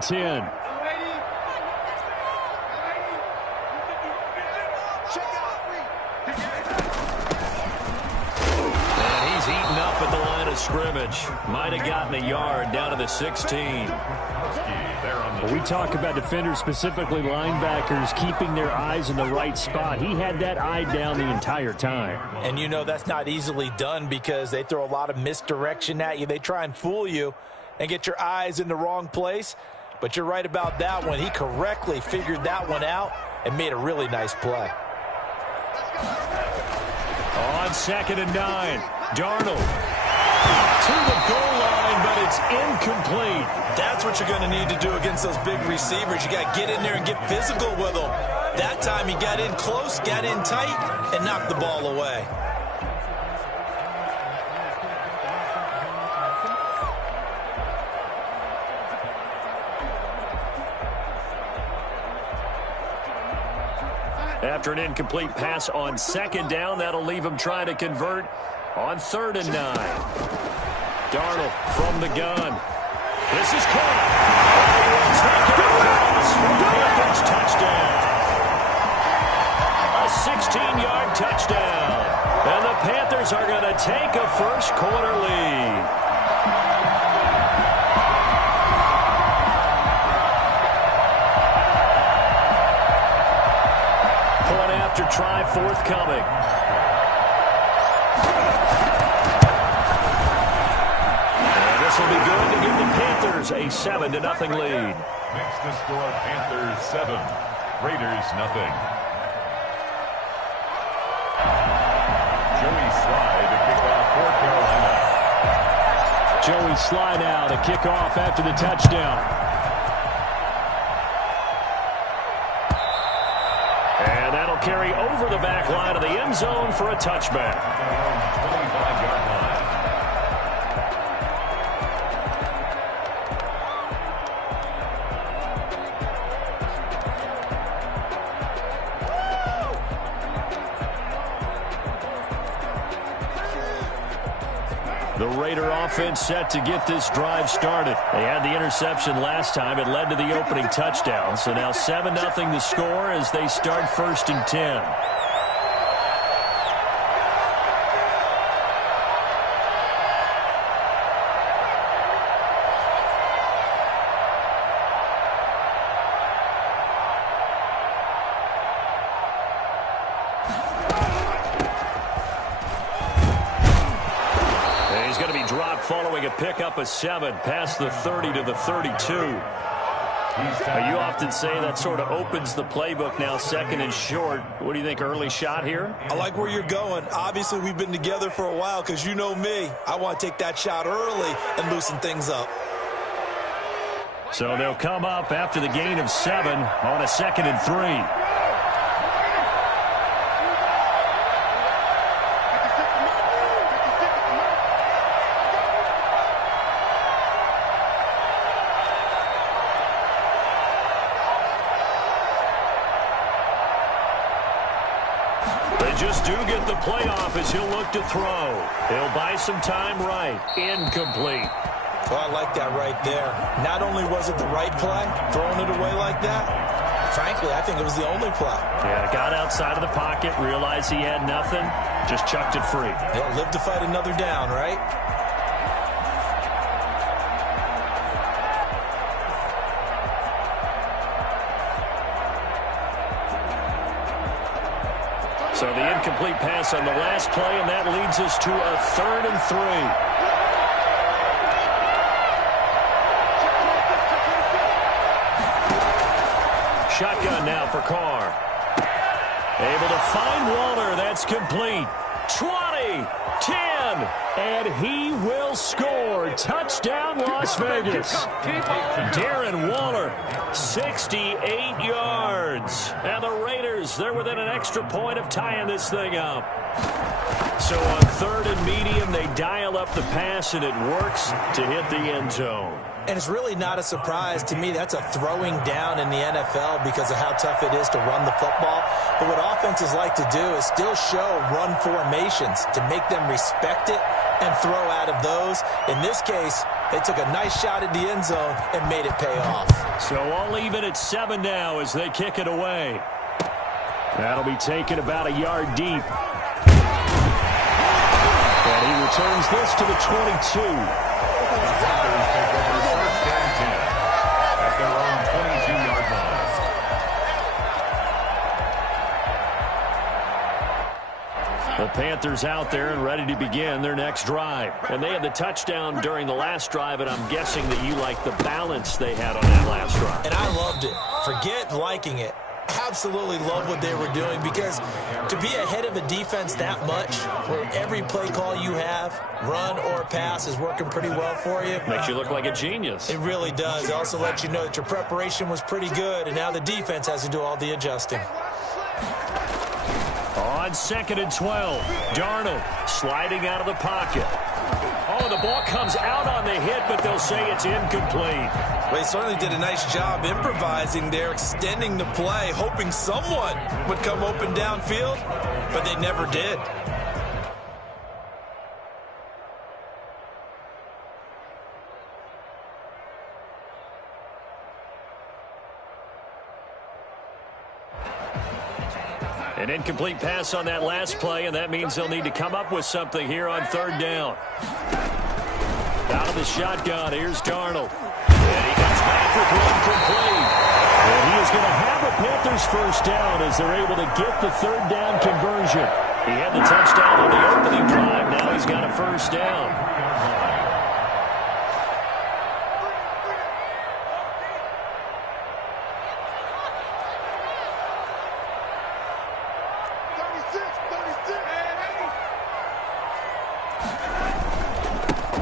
10. And he's eaten up at the line of scrimmage. Might have gotten a yard down to the 16. We talk about defenders, specifically linebackers, keeping their eyes in the right spot. He had that eye down the entire time. And you know that's not easily done because they throw a lot of misdirection at you. They try and fool you and get your eyes in the wrong place. But you're right about that one. He correctly figured that one out and made a really nice play. On 2nd and 9, Darnold to the goal line, but it's incomplete. That's what you're going to need to do against those big receivers. You got to get in there and get physical with them. That time he got in close, got in tight, and knocked the ball away. After an incomplete pass on 2nd down, that'll leave him trying to convert on 3rd and 9. Darnold from the gun. This is caught. Panthers touchdown. A 16-yard touchdown. And the Panthers are going to take a first-quarter lead. After try forthcoming. And this will be good to give the Panthers a 7-0 lead. Next to score, Panthers 7, Raiders 0. Joey Slye to kick off for Carolina. Joey Slye now to kick off after the touchdown. Carry over the back line of the end zone for a touchback. 25-yard line. The Raider offense set to get this drive started. They had the interception last time. It led to the opening touchdown. So now 7-0 the score as they start 1st and 10. Following a pickup of 7 past the 30 to the 32. You often say that sort of opens the playbook now, 2nd and short. What do you think, early shot here? I like where you're going. Obviously, we've been together for a while because you know me. I want to take that shot early and loosen things up. So they'll come up after the gain of 7 on a 2nd and 3. Just do get the playoff as he'll look to throw. He'll buy some time right. Incomplete. Well, I like that right there. Not only was it the right play, throwing it away like that, frankly, I think it was the only play. Yeah, got outside of the pocket, realized he had nothing, just chucked it free. He'll live to fight another down, right? So the incomplete pass on the last play, and that leads us to a 3rd and 3. Shotgun now for Carr. Able to find Waller. That's complete. 20, 10, and he will score. Touchdown, Las Vegas. Darren Waller, 68 yards. And the Raiders, they're within an extra point of tying this thing up. So on 3rd and medium, they dial up the pass, and it works to hit the end zone. And it's really not a surprise to me. That's a throwing down in the NFL because of how tough it is to run the football. But what offenses like to do is still show run formations to make them respect it and throw out of those. In this case, They took a nice shot at the end zone and made it pay off. So all even at 7 now as they kick it away. That'll be taken about a yard deep. And he returns this to the 22. At their own 22-yard line. The Panthers out there and ready to begin their next drive. And they had the touchdown during the last drive, and I'm guessing that you like the balance they had on that last drive. And I loved it. Forget liking it. Absolutely love what they were doing, because to be ahead of a defense that much, where every play call you have, run or pass, is working pretty well for you. Makes you look like a genius. It really does. It also lets you know that your preparation was pretty good, and now the defense has to do all the adjusting. On 2nd and 12, Darnold sliding out of the pocket. Oh, the ball comes out on the hit, but they'll say it's incomplete. Well, they certainly did a nice job improvising there, extending the play, hoping someone would come open downfield, but they never did. An incomplete pass on that last play, and that means they'll need to come up with something here on 3rd down. Out of the shotgun, here's Darnold. And he comes back with one complete. And he is going to have a Panthers first down as they're able to get the 3rd down conversion. He had the touchdown on the opening drive. Now he's got a first down.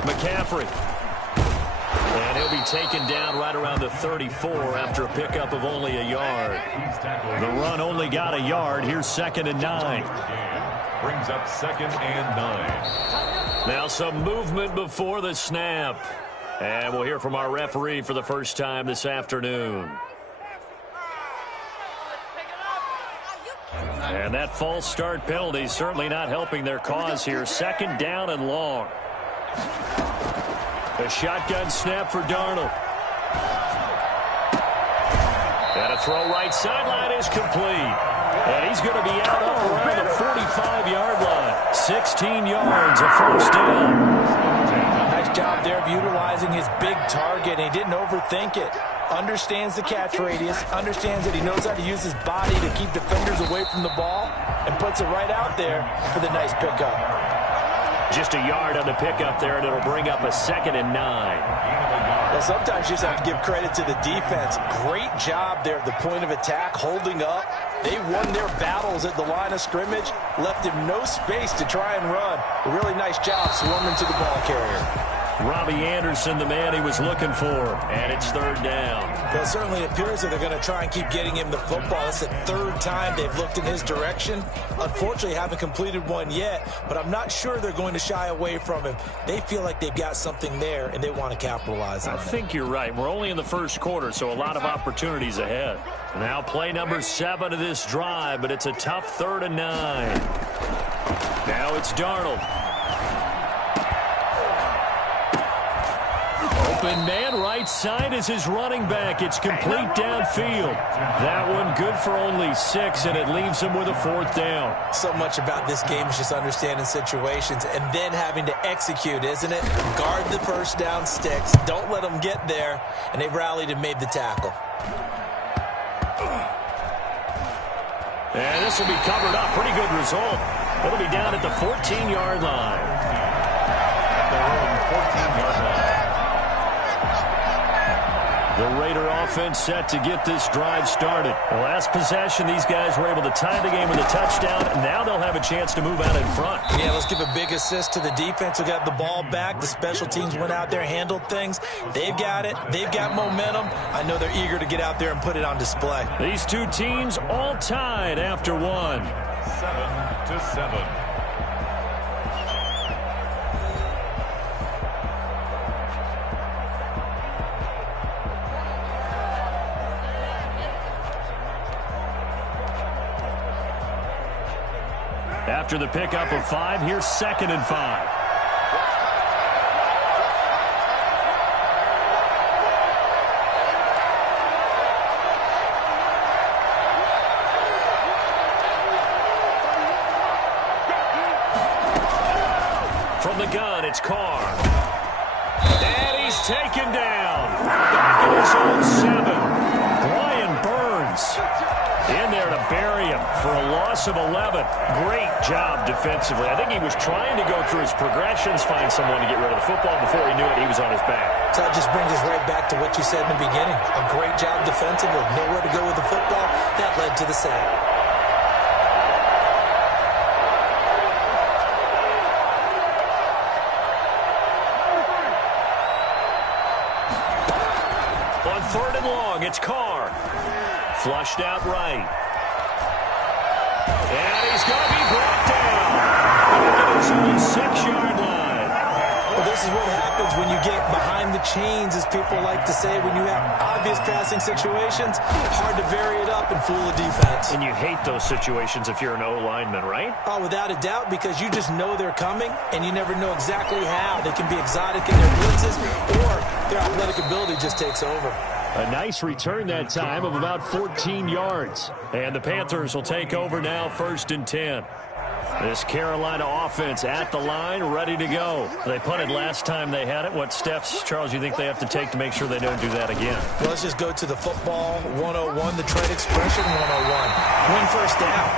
McCaffrey. And he'll be taken down right around the 34 after a pickup of only a yard. The run only got a yard. Here's 2nd and 9. Brings up 2nd and 9. Now some movement before the snap. And we'll hear from our referee for the first time this afternoon. And that false start penalty certainly not helping their cause here. 2nd down and long. A shotgun snap for Darnold. And a throw right sideline is complete. And he's going to be out up around the 45-yard line. 16 yards, a first down. Nice job there of utilizing his big target. He didn't overthink it. Understands the catch radius, understands that he knows how to use his body to keep defenders away from the ball, and puts it right out there for the nice pickup. Just a yard on the pickup there, and it'll bring up a 2nd and 9. Well, sometimes you just have to give credit to the defense. Great job there at the point of attack, holding up. They won their battles at the line of scrimmage, left him no space to try and run. A really nice job swarming to the ball carrier. Robbie Anderson, the man he was looking for, and it's 3rd down. Well, it certainly appears that they're going to try and keep getting him the football. It's the 3rd time they've looked in his direction. Unfortunately, haven't completed one yet, but I'm not sure they're going to shy away from him. They feel like they've got something there, and they want to capitalize on it. I think you're right. We're only in the first quarter, so a lot of opportunities ahead. Now play number 7 of this drive, but it's a tough 3rd and 9. Now it's Darnold. Open man right side is his running back. It's complete downfield. That one good for only 6, and it leaves him with a 4th down. So much about this game is just understanding situations and then having to execute, isn't it? Guard the first down sticks. Don't let them get there. And they rallied and made the tackle. And this will be covered up. Pretty good result. It'll be down at the 14-yard line. At their own 14-yard line. The Raider offense set to get this drive started. The last possession, these guys were able to tie the game with a touchdown. Now they'll have a chance to move out in front. Yeah, let's give a big assist to the defense who got the ball back. The special teams went out there, handled things. They've got it. They've got momentum. I know they're eager to get out there and put it on display. These two teams all tied after one. 7-7. After the pickup of 5, here's 2nd and 5. gun, it's Carr. And he's taken down. Back in his own 7. Brian Burns in there to bury him for a loss of 11. Great job defensively. I think he was trying to go through his progressions, find someone to get rid of the football. Before he knew it, he was on his back. So that just brings us right back to what you said in the beginning. A great job defensively. Nowhere to go with the football. That led to the sack. On 3rd and long, it's Carr. Flushed out right. And he's going to be brought down. Back at his own 6-yard line. Well, this is what happens when you get behind the chains, as people like to say. When you have obvious passing situations, hard to vary it up and fool the defense. And you hate those situations if you're an O-lineman, right? Oh, without a doubt, because you just know they're coming, and you never know exactly how. They can be exotic in their blitzes, or their athletic ability just takes over. A nice return that time of about 14 yards. And the Panthers will take over now, 1st and 10. This Carolina offense at the line, ready to go. They punted last time they had it. What steps, Charles, you think they have to take to make sure they don't do that again? Well, let's just go to the football 101, the trade expression 101. Win first down.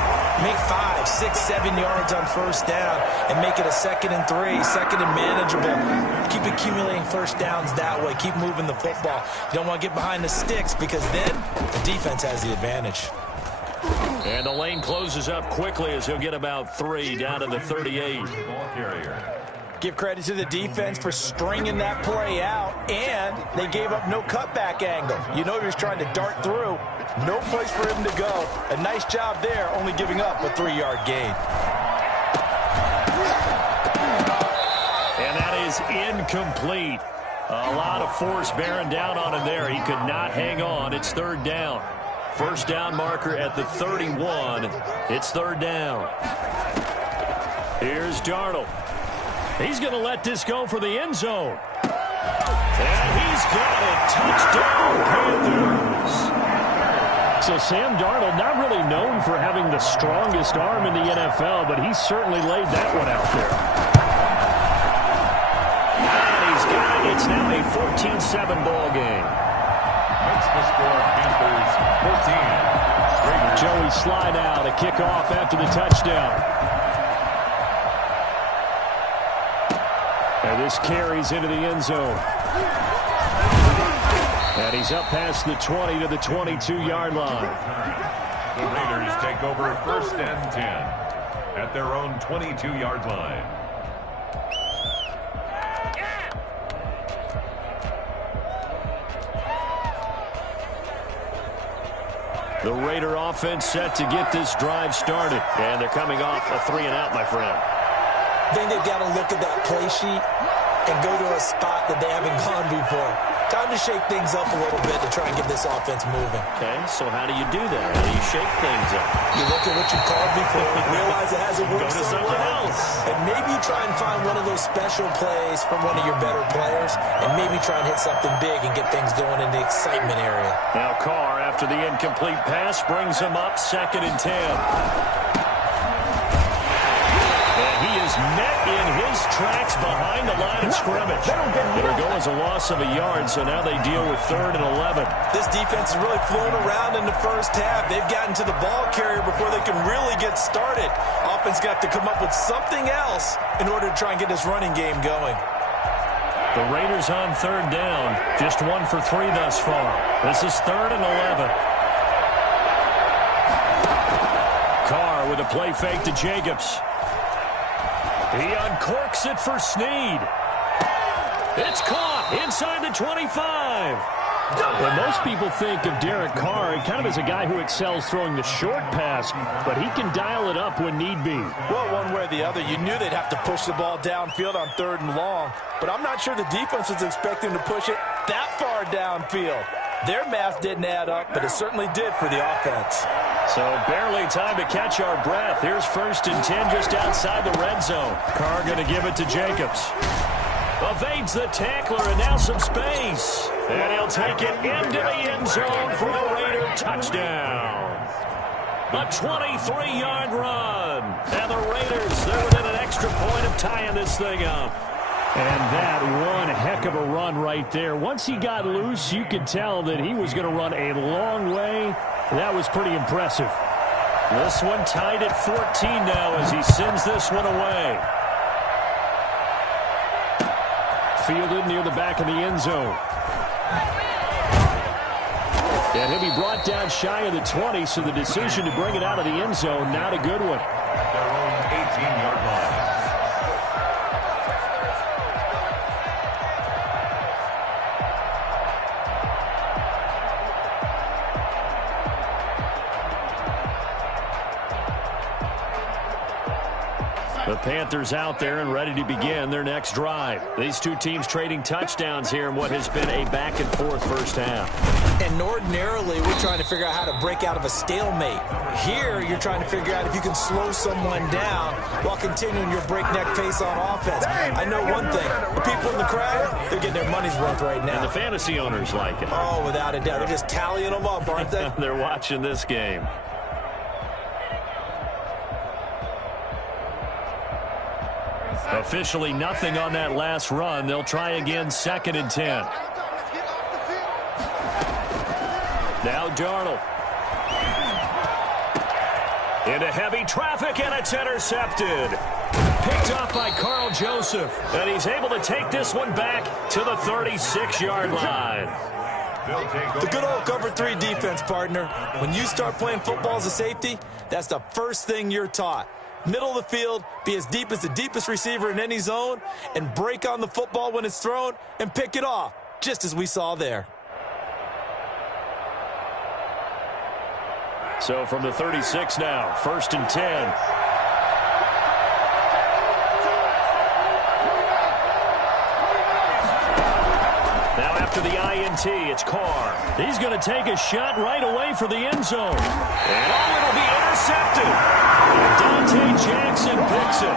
Make 5, 6, 7 yards on first down and make it a 2nd and 3, 2nd and manageable. Keep accumulating first downs that way. Keep moving the football. You don't want to get behind the sticks because then the defense has the advantage. And the lane closes up quickly as he'll get about 3 down to the 38. Give credit to the defense for stringing that play out, and they gave up no cutback angle. You know he was trying to dart through. No place for him to go. A nice job there, only giving up a 3-yard gain. And that is incomplete. A lot of force bearing down on him there. He could not hang on. It's 3rd down. First down marker at the 31. It's 3rd down. Here's Darnold. He's going to let this go for the end zone. And he's got it. Touchdown, Panthers. So Sam Darnold, not really known for having the strongest arm in the NFL, but he certainly laid that one out there. And he's got it. It's now a 14-7 ball game. Makes the score Panthers 14. Joey Sly now to kick off after the touchdown. And this carries into the end zone. And he's up past the 20 to the 22-yard line. The Raiders take over 1st and 10 at their own 22-yard line. The Raider offense set to get this drive started. And they're coming off a 3-and-out, my friend. I think they've got to look at that play sheet and go to a spot that they haven't gone before. Time to shake things up a little bit to try and get this offense moving. Okay, so how do you do that? How do you shake things up? You look at what you called before, realize it hasn't worked Go to so something well, else. and maybe you try and find one of those special plays from one of your better players, and maybe try and hit something big and get things going in the excitement area. Now Carr, after the incomplete pass, brings him up 2nd and 10. And he is met in his tracks behind the line of scrimmage. It'll go as a loss of a yard, so now they deal with 3rd and 11. This defense is really flown around in the first half. They've gotten to the ball carrier before they can really get started. Offense got to come up with something else in order to try and get this running game going. The Raiders on 3rd down, just 1 for 3 thus far. This is 3rd and 11. Carr with a play fake to Jacobs. He uncorks it for Snead. It's caught inside the 25. Well, most people think of Derek Carr kind of as a guy who excels throwing the short pass, but he can dial it up when need be. Well, one way or the other, you knew they'd have to push the ball downfield on 3rd and long, but I'm not sure the defense was expecting to push it that far downfield. Their math didn't add up, but it certainly did for the offense. So barely time to catch our breath. Here's 1st and 10 just outside the red zone. Carr going to give it to Jacobs. Evades the tackler and now some space. And he'll take it into the end zone for a Raider touchdown. A 23-yard run. And the Raiders, they're within an extra point of tying this thing up. And that one heck of a run right there. Once he got loose, you could tell that he was going to run a long way. That was pretty impressive. This one tied at 14 now as he sends this one away. Fielded near the back of the end zone. And he'll be brought down shy of the 20, so the decision to bring it out of the end zone, not a good one. Their own 18-yard line. The Panthers out there and ready to begin their next drive. These two teams trading touchdowns here in what has been a back-and-forth first half. And ordinarily, we're trying to figure out how to break out of a stalemate. Here, you're trying to figure out if you can slow someone down while continuing your breakneck pace on offense. I know one thing. The people in the crowd, they're getting their money's worth right now. And the fantasy owners like it. Oh, without a doubt. They're just tallying them up, aren't they? They're watching this game. Officially nothing on that last run. They'll try again, 2nd and 10. Now Darnold. Into heavy traffic, and it's intercepted. Picked off by Carl Joseph. And he's able to take this one back to the 36-yard line. The good old cover 3 defense, partner. When you start playing football as a safety, that's the first thing you're taught. Middle of the field, be as deep as the deepest receiver in any zone, and break on the football when it's thrown and pick it off, just as we saw there. So from the 36 now, 1st and 10. Now after the INT, it's Carr. He's going to take a shot right away for the end zone. And it'll be intercepted. Dante Jackson picks it.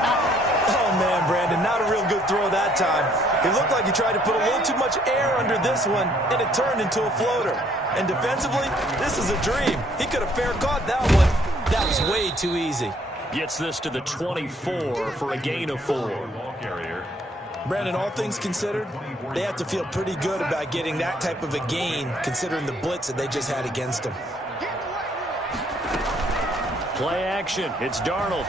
Oh, man, Brandon, not a real good throw that time. It looked like he tried to put a little too much air under this one, and it turned into a floater. And defensively, this is a dream. He could have fair caught that one. That was way too easy. Gets this to the 24 for a gain of 4. Brandon, all things considered, they have to feel pretty good about getting that type of a gain, considering the blitz that they just had against them. Play action. It's Darnold.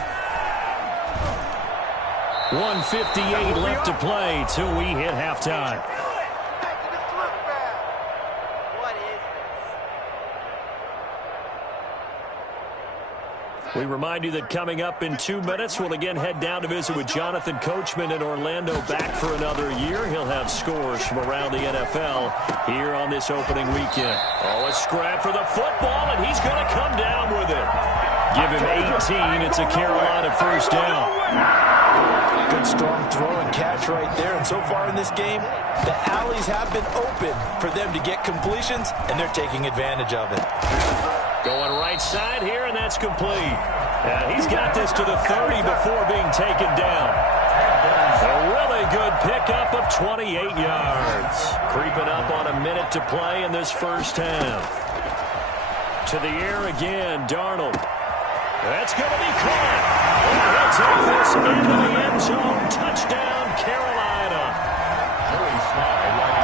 1:58 left to play till we hit halftime. We remind you that coming up in 2 minutes, we'll again head down to visit with Jonathan Coachman in Orlando, back for another year. He'll have scores from around the NFL here on this opening weekend. Oh, a scrap for the football, and he's going to come down with it. Give him 18. It's a Carolina first down. Good strong throw and catch right there. And so far in this game, the alleys have been open for them to get completions, and they're taking advantage of it. Going right side here, and that's complete. He's got this to the 30 before being taken down. A really good pickup of 28 yards. Creeping up on a minute to play in this first half. To the air again, Darnold. That's going to be caught. He'll take this into the end zone. Touchdown, Carolina.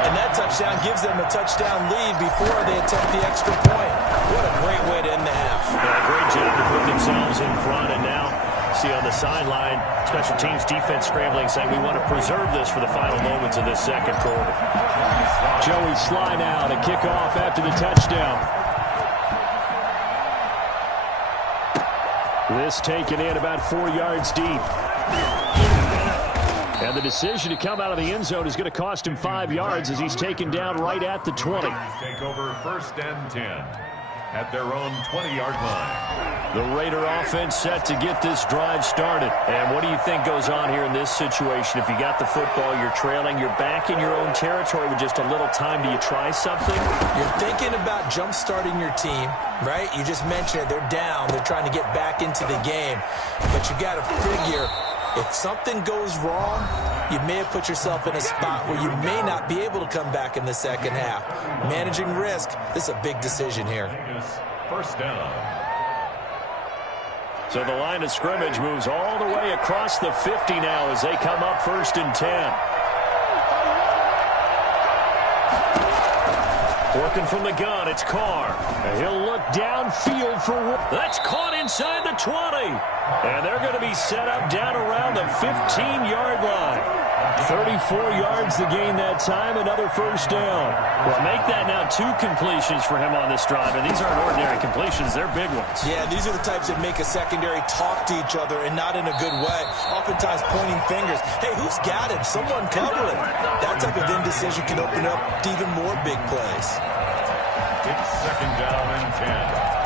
And that touchdown gives them a touchdown lead before they attempt the extra point. What a great way to end the half. Yeah, great job to put themselves in front. And now, see on the sideline, special teams defense scrambling, saying we want to preserve this for the final moments of this second quarter. Joey Sly now to kick off after the touchdown. This taken in about 4 yards deep. And the decision to come out of the end zone is going to cost him 5 yards as he's taken down right at the 20. Take over 1st and 10 at their own 20-yard line. The Raider offense set to get this drive started. And what do you think goes on here in this situation? If you got the football, you're trailing, you're back in your own territory with just a little time. Do you try something? You're thinking about jump-starting your team, right? You just mentioned it. They're down. They're trying to get back into the game. But you got to figure, if something goes wrong, you may have put yourself in a spot where you may not be able to come back in the second half. Managing risk, this is a big decision here. 1st down. So the line of scrimmage moves all the way across the 50 now as they come up 1st and 10. Working from the gun, it's Carr. And he'll look downfield for one. That's caught inside the 20. And they're going to be set up down around the 15-yard line. 34 yards to gain that time, another first down. Well, make that now 2 completions for him on this drive, and these aren't ordinary completions. They're big ones. Yeah, these are the types that make a secondary talk to each other and not in a good way. Oftentimes pointing fingers. Hey, who's got him? Someone cover him. That type of indecision can open up even more big plays. It's 2nd down and 10.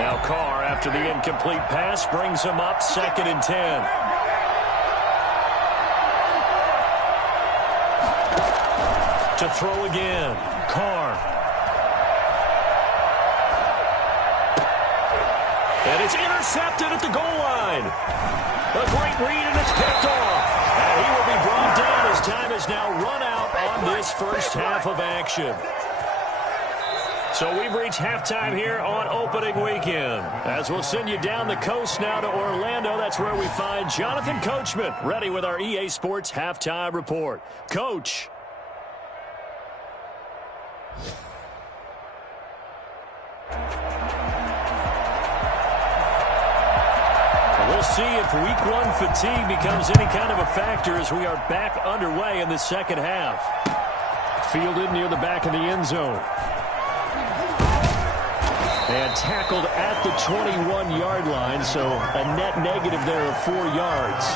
Now Carr, after the incomplete pass, brings him up 2nd and 10. To throw again, Carr. And it's intercepted at the goal line. A great read, and it's picked off. And he will be brought down as time is now run out on this first half of action. So we've reached halftime here on opening weekend. As we'll send you down the coast now to Orlando, that's where we find Jonathan Coachman, ready with our EA Sports Halftime Report. Coach. We'll see if week 1 fatigue becomes any kind of a factor as we are back underway in the second half. Fielded near the back of the end zone. And tackled at the 21-yard line, so a net negative there of 4 yards.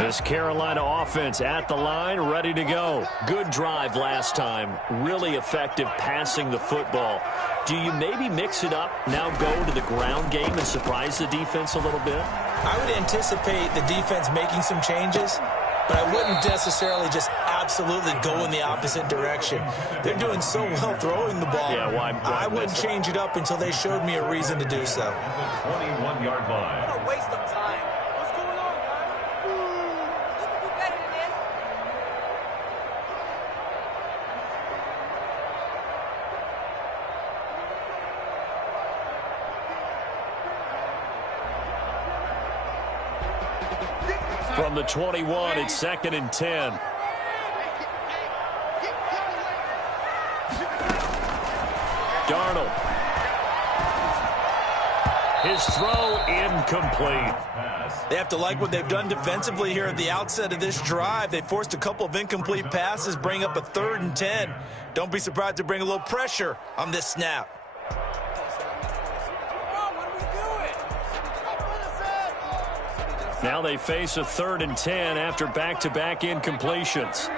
This Carolina offense at the line, ready to go. Good drive last time. Really effective passing the football. Do you maybe mix it up, now go to the ground game and surprise the defense a little bit? I would anticipate the defense making some changes, but I wouldn't necessarily just absolutely go in the opposite direction. They're doing so well throwing the ball. Yeah, why I wouldn't change it up until they showed me a reason to do so. 21-yard line. What a waste of time. What's going on, guys? You can do better than this. From the 21, it's 2nd and 10. Darnold. His throw incomplete. They have to like what they've done defensively here at the outset of this drive. They forced a couple of incomplete passes, bring up a 3rd and 10. Don't be surprised to bring a little pressure on this snap. Now they face a 3rd and 10 after back-to-back incompletions.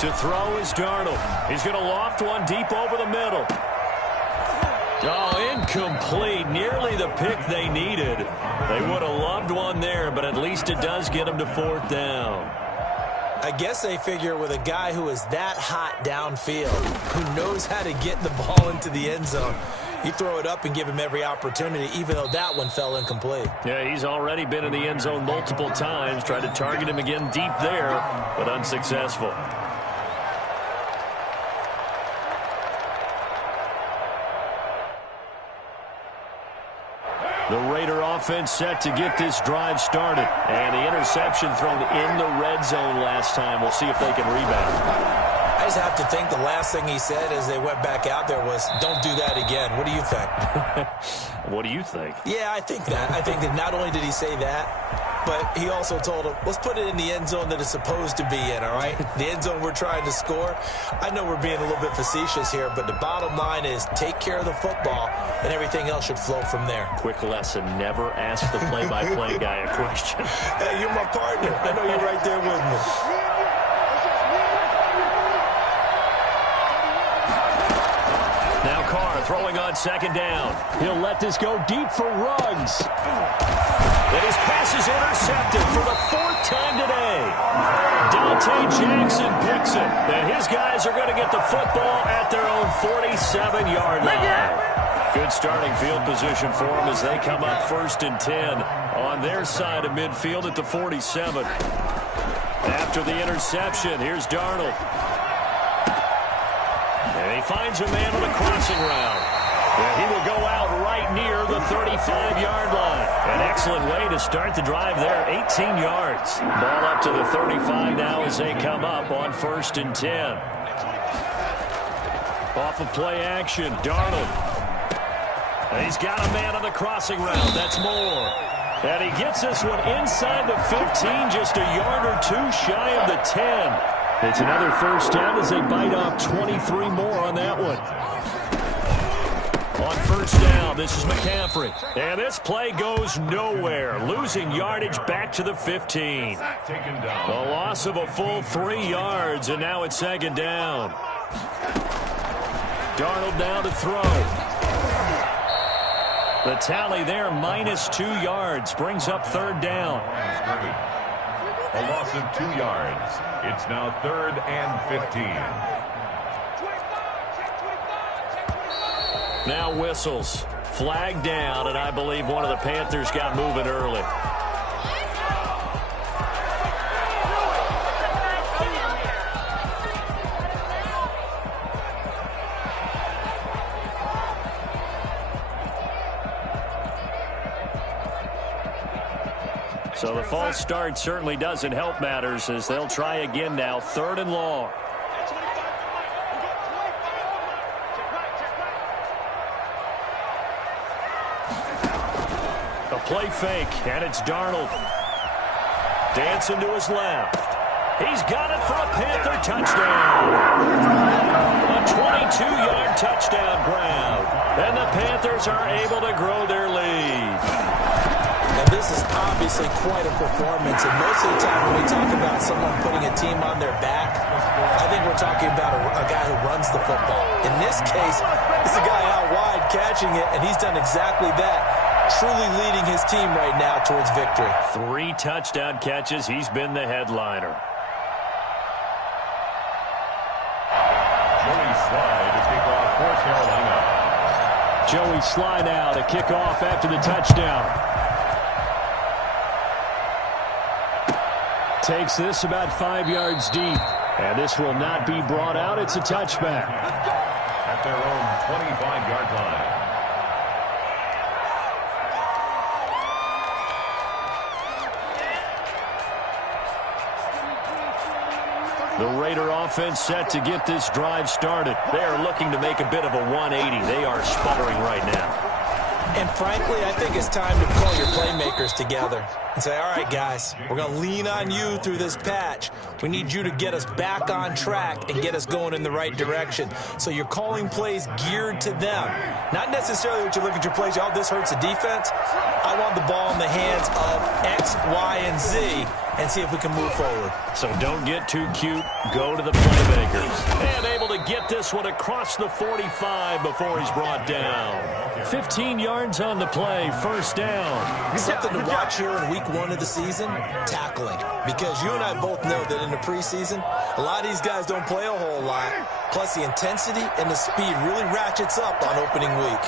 To throw is Darnold. He's going to loft one deep over the middle. Oh, incomplete. Nearly the pick they needed. They would have loved one there, but at least it does get them to 4th down. I guess they figure with a guy who is that hot downfield, who knows how to get the ball into the end zone, you throw it up and give him every opportunity, even though that one fell incomplete. Yeah, he's already been in the end zone multiple times. Tried to target him again deep there, but unsuccessful. The Raider offense set to get this drive started. And the interception thrown in the red zone last time. We'll see if they can rebound. I just have to think the last thing he said as they went back out there was, don't do that again. What do you think? What do you think? Yeah, I think that. I think that not only did he say that, but he also told him, let's put it in the end zone that it's supposed to be in, all right? The end zone we're trying to score. I know we're being a little bit facetious here, but the bottom line is take care of the football, and everything else should flow from there. Quick lesson, never ask the play-by-play guy a question. Hey, you're my partner. I know you're right there with me. Now Carr throwing on 2nd down. He'll let this go deep for Ruggs. And his pass is intercepted for the 4th time today. Dante Jackson picks it. And his guys are going to get the football at their own 47-yard line. Good starting field position for them as they come up 1st and 10 on their side of midfield at the 47. After the interception, here's Darnold. And he finds a man on the crossing route. And he will go out right near the 35-yard line. An excellent way to start the drive there, 18 yards. Ball up to the 35 now as they come up on 1st and 10. Off of play action, Darnold. And he's got a man on the crossing route. That's Moore. And he gets this one inside the 15, just a yard or two shy of the 10. It's another 1st down as they bite off 23 more on that one. On 1st down, this is McCaffrey. And this play goes nowhere. Losing yardage back to the 15. A loss of a full 3 yards, and now it's 2nd down. Darnold now to throw. The tally there, -2 yards, brings up 3rd down. A loss of 2 yards. It's now 3rd and 15. Now whistles. Flag down, and I believe one of the Panthers got moving early. So the false start certainly doesn't help matters as they'll try again now, 3rd and long. A play fake, and it's Darnold. Dancing to his left. He's got it for a Panther touchdown. A 22-yard touchdown grab. And the Panthers are able to grow their lead. And this is obviously quite a performance. And most of the time when we talk about someone putting a team on their back, I think we're talking about a guy who runs the football. In this case, it's a guy out wide catching it, and he's done exactly that. Truly leading his team right now towards victory. 3 touchdown catches. He's been the headliner. Joey Slye to kick off for Carolina. Joey Slye now to kick off after the touchdown. Takes this about 5 yards deep. And this will not be brought out. It's a touchback. At their own 25-yard line. The Raider offense set to get this drive started. They are looking to make a bit of a 180. They are sputtering right now. And frankly, I think it's time to call your playmakers together and say, all right, guys, we're going to lean on you through this patch. We need you to get us back on track and get us going in the right direction. So you're calling plays geared to them. Not necessarily what you look at your plays, oh, this hurts the defense. I want the ball in the hands of X, Y, and Z and see if we can move forward. So don't get too cute. Go to the playmakers. And able to get this one across the 45 before he's brought down. 15 yards on the play, 1st down. Something to watch here in week 1 of the season, tackling. Because you and I both know that in the preseason, a lot of these guys don't play a whole lot. Plus the intensity and the speed really ratchets up on opening week.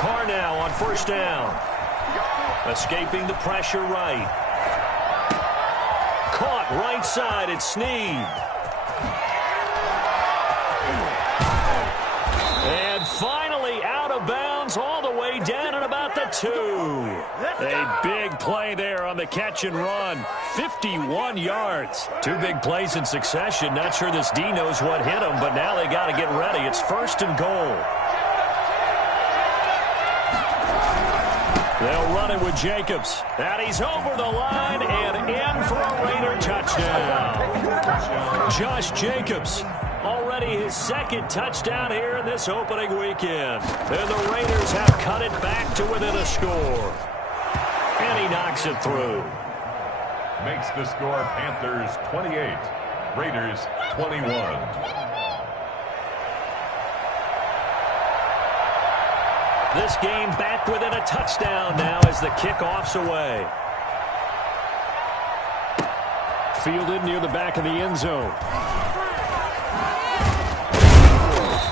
Carr now on 1st down. Escaping the pressure right. Caught right side, it's Snead. And finally out of bounds all the way down at about the 2. A big play there on the catch and run. 51 yards. 2 big plays in succession. Not sure this D knows what hit him, but now they got to get ready. It's 1st and goal. They'll run it with Jacobs. And he's over the line and in for a Raider touchdown. Josh Jacobs, already his 2nd touchdown here in this opening weekend. And the Raiders have cut it back to within a score. And he knocks it through. Makes the score Panthers 28, Raiders 21. This game back within a touchdown now as the kickoff's away. Fielded near the back of the end zone.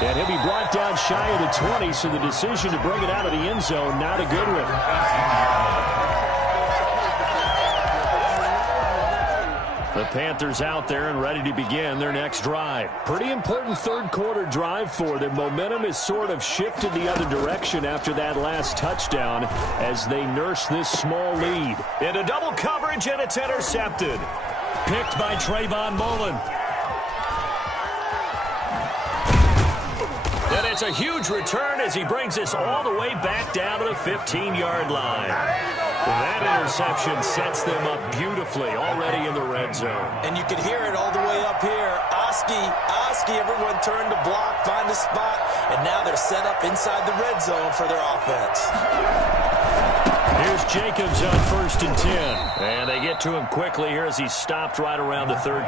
And he'll be brought down shy of the 20, so the decision to bring it out of the end zone, not a good one. The Panthers out there and ready to begin their next drive. Pretty important third quarter drive for them. Momentum has sort of shifted the other direction after that last touchdown as they nurse this small lead. Into double coverage, and it's intercepted. Picked by Trayvon Mullen. And it's a huge return as he brings this all the way back down to the 15-yard line. That interception sets them up beautifully already in the red zone. And you can hear it all the way up here. Oski, everyone turned to block, find a spot, and now they're set up inside the red zone for their offense. Here's Jacobs on 1st and 10. And they get to him quickly here as he's stopped right around the 13.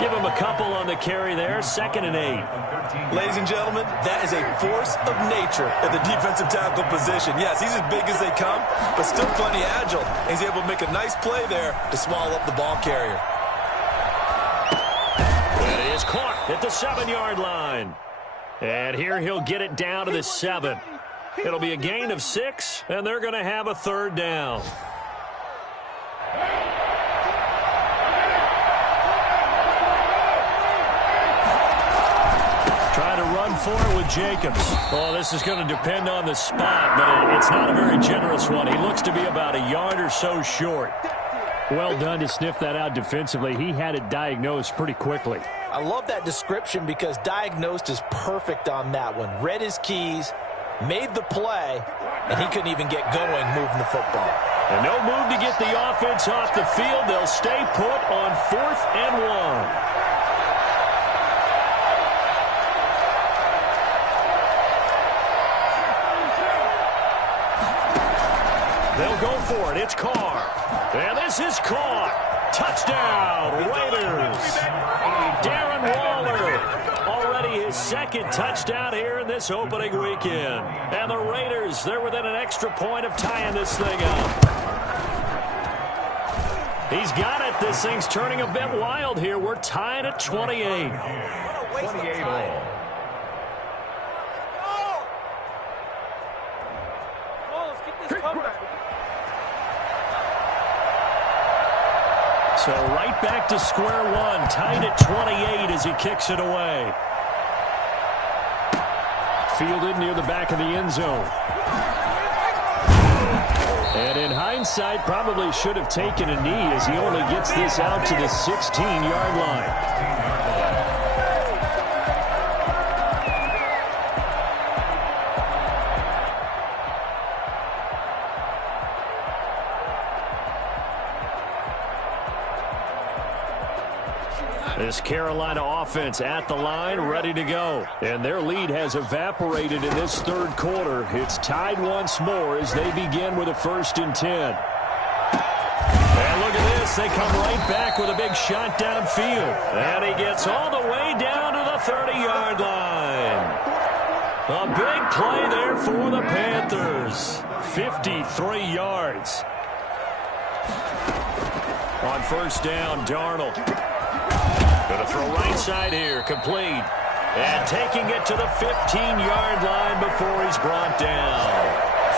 Give him a couple on the carry there, 2nd and 8. Ladies and gentlemen, that is a force of nature at the defensive tackle position. Yes, he's as big as they come, but still plenty agile. He's able to make a nice play there to swallow up the ball carrier. And it is caught at the 7-yard line. And here he'll get it down to the 7. It'll be a gain of 6, and they're going to have a 3rd down. Trying to run for it with Jacobs. Oh, this is going to depend on the spot, but it's not a very generous one. He looks to be about a yard or so short. Well done to sniff that out defensively. He had it diagnosed pretty quickly. I love that description because diagnosed is perfect on that one. Read his keys, made the play, and he couldn't even get going moving the football. And no move to get the offense off the field. They'll stay put on 4th and 1. They'll go for it. It's Carr. And this is caught. Touchdown, Raiders. Darren Waller. Already his 2nd touchdown here in this opening weekend. And the Raiders, they're within an extra point of tying this thing up. He's got it. This thing's turning a bit wild here. We're tied at 28. 28 all. So right back to square one, tied at 28 as he kicks it away. Fielded near the back of the end zone. And in hindsight, probably should have taken a knee as he only gets this out to the 16-yard line. This Carolina offense at the line, ready to go. And their lead has evaporated in this third quarter. It's tied once more as they begin with a 1st and 10. And look at this. They come right back with a big shot downfield. And he gets all the way down to the 30-yard line. A big play there for the Panthers. 53 yards. On 1st down, Darnold. Going to throw right side here, complete. And taking it to the 15-yard line before he's brought down.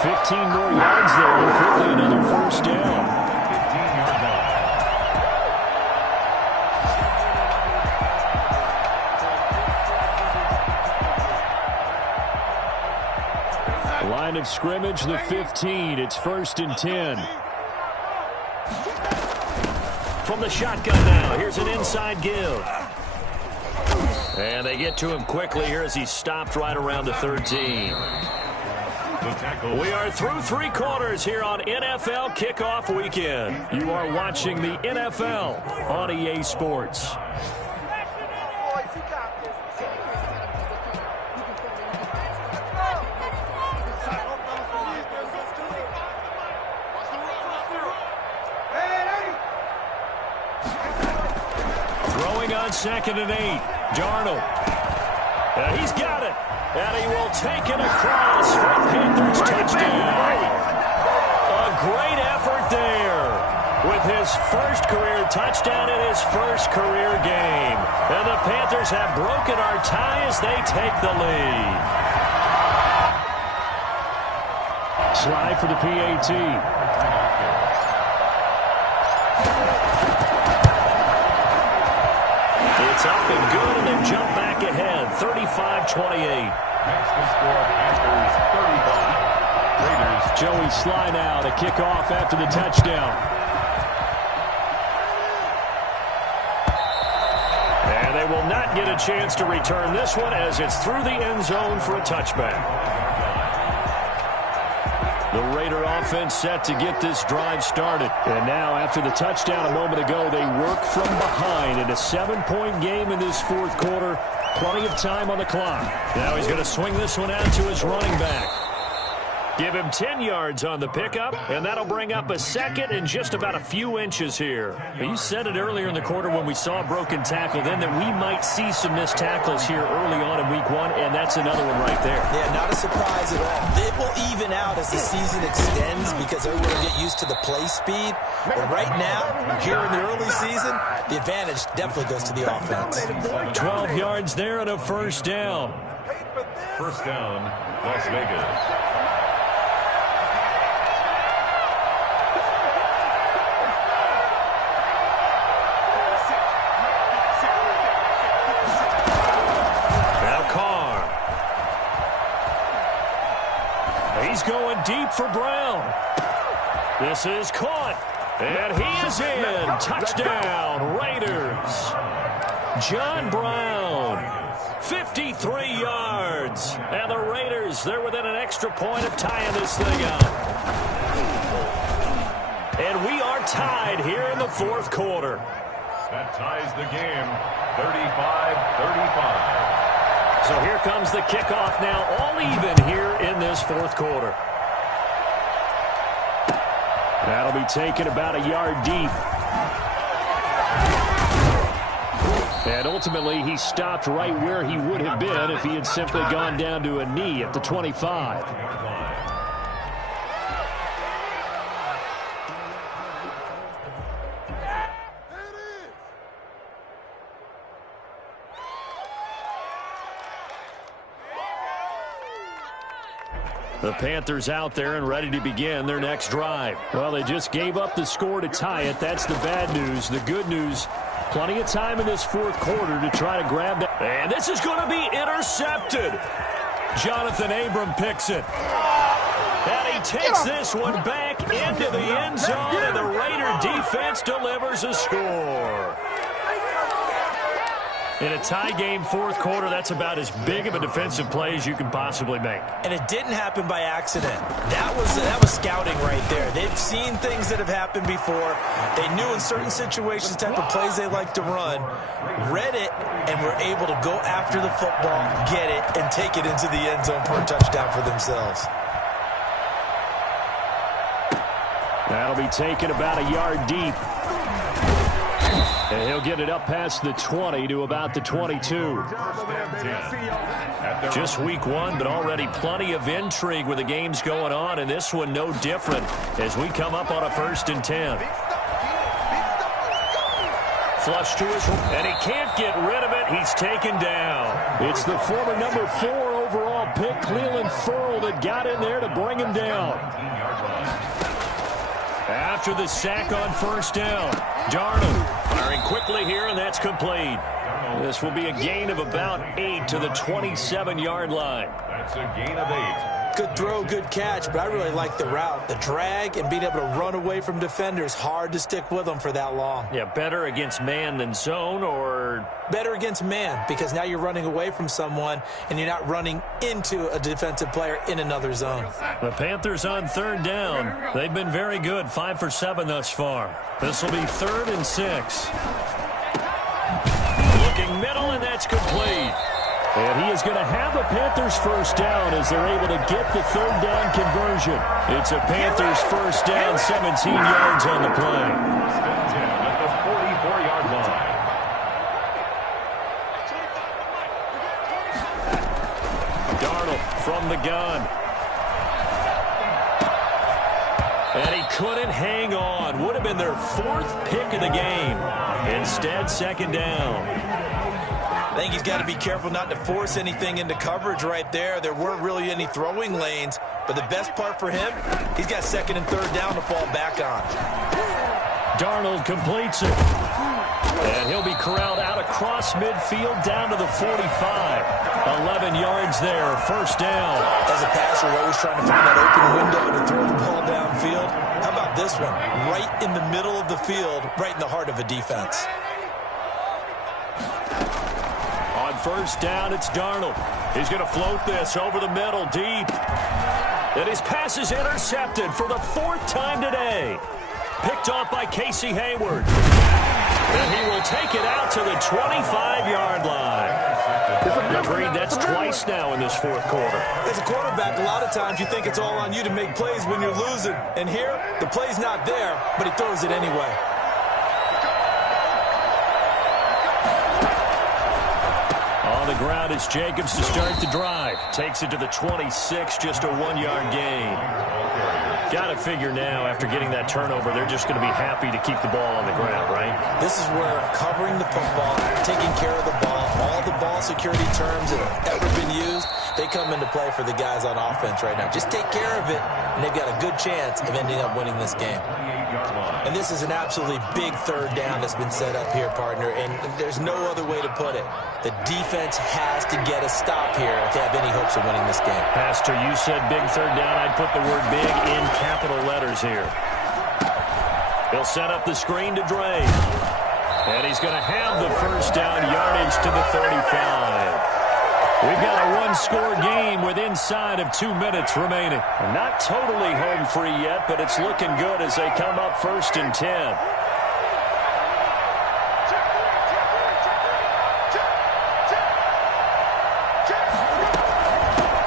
15 more yards there, and quickly another 1st down. 15-yard line. Line of scrimmage, the 15. It's 1st and 10. From the shotgun now, here's an inside give. And they get to him quickly here as he's stopped right around the 13. We are through 3 quarters here on NFL Kickoff Weekend. You are watching the NFL on EA Sports. On 2nd and 8, Darnold. He's got it, and he will take it across for a Panthers touchdown. A great effort there. with his first career touchdown in his first career game. And the Panthers have broken our tie as they take the lead. Slide for the PAT. It's up and good, and they jump back ahead, 35-28. Makes the score Panthers 35. Raiders. Joey Sly now to kick off after the touchdown. And they will not get a chance to return this one as it's through the end zone for a touchback. The Raider offense set to get this drive started. And now, after the touchdown a moment ago, they work from behind in a 7-point game in this fourth quarter. Plenty of time on the clock. Now he's going to swing this one out to his running back. Give him 10 yards on the pickup, and that'll bring up a second and just about a few inches here. But you said it earlier in the quarter when we saw a broken tackle then that we might see some missed tackles here early on in week one, and that's another one right there. Yeah, not a surprise at all. It will even out as the season extends because everyone will get used to the play speed. But right now, here in the early season, the advantage definitely goes to the offense. 12 yards there and a first down. First down, Las Vegas. He's going deep for Brown. This is caught, and he is in. Touchdown, Raiders. John Brown, 53 yards. And the Raiders, they're within an extra point of tying this thing up. And we are tied here in the fourth quarter. That ties the game, 35-35. So here comes the kickoff now, all even here in this fourth quarter. That'll be taken about a yard deep. And ultimately, he stopped right where he would have been if he had simply gone down to a knee at the 25. The Panthers out there and ready to begin their next drive. Well, they just gave up the score to tie it. That's the bad news. The good news, plenty of time in this fourth quarter to try to grab that. And this is going to be intercepted. Jonathan Abram picks it. And he takes this one back into the end zone, and the Raider defense delivers a score. In a tie game fourth quarter, that's about as big of a defensive play as you can possibly make. And it didn't happen by accident. That was scouting right there. They've seen things that have happened before. They knew in certain situations the type of plays they like to run, read it, and were able to go after the football, get it, and take it into the end zone for a touchdown for themselves. That'll be taken about a yard deep. And he'll get it up past the 20 to about the 22. Just week one, but already plenty of intrigue with the games going on, and this one no different as we come up on a 1st and 10. Flush to his, and he can't get rid of it. He's taken down. It's the former number 4 overall pick, Clelin Ferrell, that got in there to bring him down. After the sack on first down, Darnold firing quickly here, and that's complete. This will be a gain of about 8 to the 27-yard line. That's a gain of 8. Good throw, good catch, but I really like the route. The drag and being able to run away from defenders, hard to stick with them for that long. Yeah, better against man than zone, or? Better against man, because now you're running away from someone and you're not running into a defensive player in another zone. The Panthers on 3rd down. They've been very good, 5 for 7 thus far. This will be 3rd and 6. Looking middle, and that's complete. And he is going to have a Panthers first down as they're able to get the 3rd down conversion. It's a Panthers first down, 17 yards on the play. At the 44-yard line. Darnold from the gun. And he couldn't hang on. Would have been their 4th pick of the game. Instead, second down. I think he's got to be careful not to force anything into coverage right there. There weren't really any throwing lanes. But the best part for him, he's got second and third down to fall back on. Darnold completes it. And he'll be corralled out across midfield down to the 45. 11 yards there, first down. As a passer, we're always trying to find that open window to throw the ball downfield. How about this one? Right in the middle of the field, right in the heart of a defense. On first down, it's Darnold. He's going to float this over the middle, deep. And his pass is intercepted for the 4th time today. Picked off by Casey Hayward. And he will take it out to the 25-yard line. Agreed, that's twice now in this 4th quarter. As a quarterback, a lot of times you think it's all on you to make plays when you're losing. And here, the play's not there, but he throws it anyway. On the ground, it's Jacobs to start the drive. Takes it to the 26, just a 1-yard gain. Got to figure now, after getting that turnover, they're just going to be happy to keep the ball on the ground, right? This is where covering the football, taking care of the ball, all the ball security terms that have ever been used, they come into play for the guys on offense right now. Just take care of it, and they've got a good chance of ending up winning this game. And this is an absolutely big third down that's been set up here, partner, and there's no other way to put it. The defense has to get a stop here if they have any hopes of winning this game. Pastor, you said big third down. I'd put the word big in capital letters here. He'll set up the screen to Dre. And he's going to have the first down, yardage to the 35. We've got a one-score game with inside of 2 minutes remaining. Not totally home free yet, but it's looking good as they come up 1st and 10.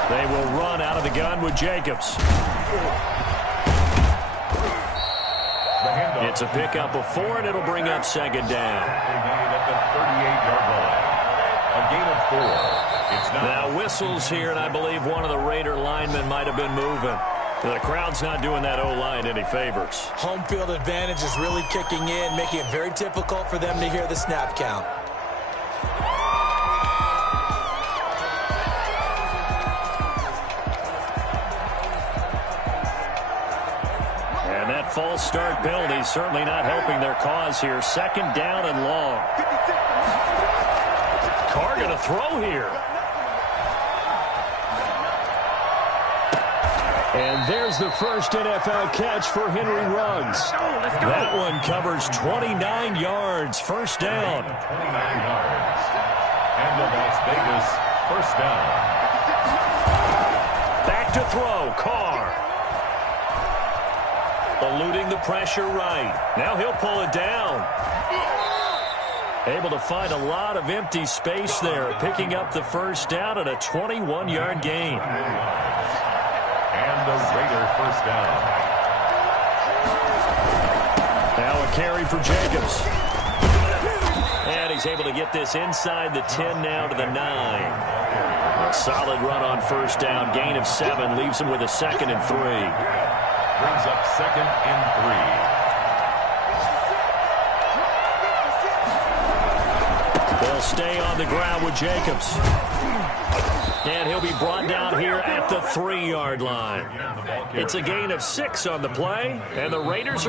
They will run out of the gun with Jacobs. It's a pickup of 4, and it'll bring up second down. At the 38-yard line. A gain of 4. Now whistles here, and I believe one of the Raider linemen might have been moving. The crowd's not doing that O-line any favors. Home field advantage is really kicking in, making it very difficult for them to hear the snap count. And that false start penalty certainly not helping their cause here. Second down and long. Carr going to throw here. And there's the first NFL catch for Henry Ruggs. That one covers 29 yards. First down. 29 yards. And the Las Vegas first down. Back to throw. Carr. Eluding the pressure right. Now he'll pull it down. Able to find a lot of empty space there. Picking up the first down and a 21-yard gain. And the Raider first down. Now a carry for Jacobs. And he's able to get this inside the 10 now to the 9. A solid run on first down. Gain of 7 leaves him with a 2nd and 3. Brings up 2nd and 3. They'll stay on the ground with Jacobs. And he'll be brought down here at the 3-yard line. It's a gain of 6 on the play, and the Raiders are